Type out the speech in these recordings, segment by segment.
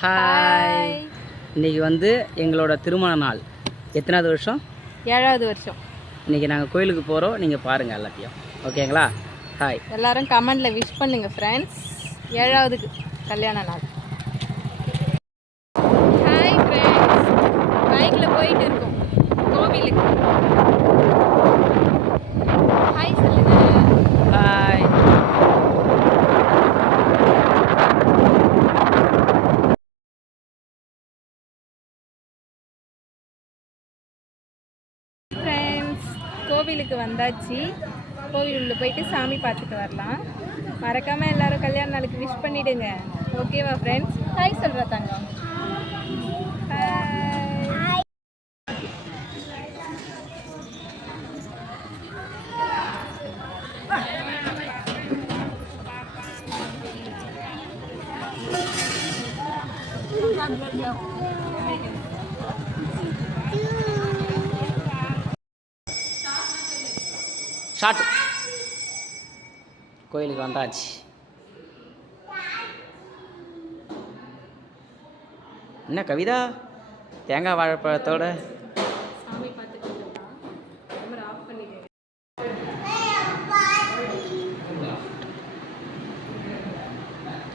Hi. இன்றைக்கி வந்து எங்களோட திருமண நாள். எத்தனாவது வருஷம்? 7வது வருஷம். இன்றைக்கி நாங்கள் கோயிலுக்கு போகிறோம். நீங்கள் பாருங்கள் எல்லாத்தையும். ஓகேங்களா? ஹாய். எல்லோரும் கமெண்டில் விஷ் பண்ணுங்கள் ஃப்ரெண்ட்ஸ். 7வது கல்யாண நாள். Hi friends. பைக்கில் போயிட்டு இருக்கோம் கோவிலுக்கு. ஹாய் சொல்லுங்க. ஹாய். கோவிலுக்கு வந்தாச்சு. கோவிலுள்ள போயிட்டு சாமி பார்த்துட்டு வரலாம். மறக்காமல் எல்லோரும் கல்யாண நாளுக்கு விஷ் பண்ணிவிடுங்க. ஓகேவா ஃப்ரெண்ட்ஸ்? ஹாய் சொல்கிறா தங்கம். ஹாய். ஷார்ட். கோயிலுக்கு வந்தாச்சு. என்ன கவிதா, தேங்காய் வாழைப்பழத்தோட சாமி பார்த்துட்டு கேமரா ஆஃப் பண்ணிடுங்க.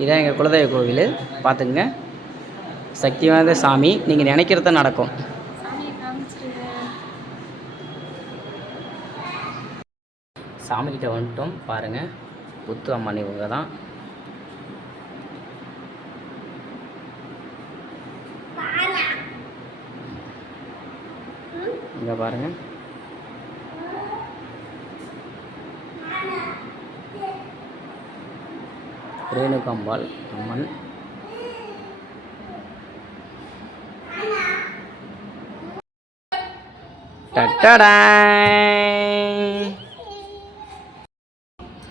இதான் எங்கள் குலதெய்வ கோவில். பார்த்துங்க, சக்தி வாய்ந்த சாமி. நீங்கள் நினைக்கிறத நடக்கும். சாமிக்கிட்ட வந்துட்டோம். பாருங்கள், புத்து அம்மன் இவங்க தான். இங்கே பாருங்கள், ரேணுகாம்பாள் அம்மன். டட்டடா.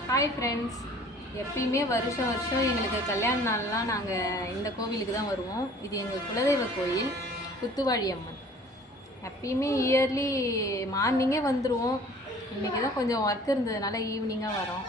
Hi friends. எப்பயுமே வருஷம் வருஷம் எங்களுக்கு கல்யாண நாள்லாம் நாங்கள் இந்த கோவிலுக்கு தான் வருவோம். இது எங்கள் குலதெய்வ கோயில், புத்துவாழி அம்மன். எப்பயுமே இயர்லி மார்னிங்கே வந்துடுவோம். இன்றைக்கி தான் கொஞ்சம் ஒர்க் இருந்ததுனால ஈவினிங்காக வரோம்.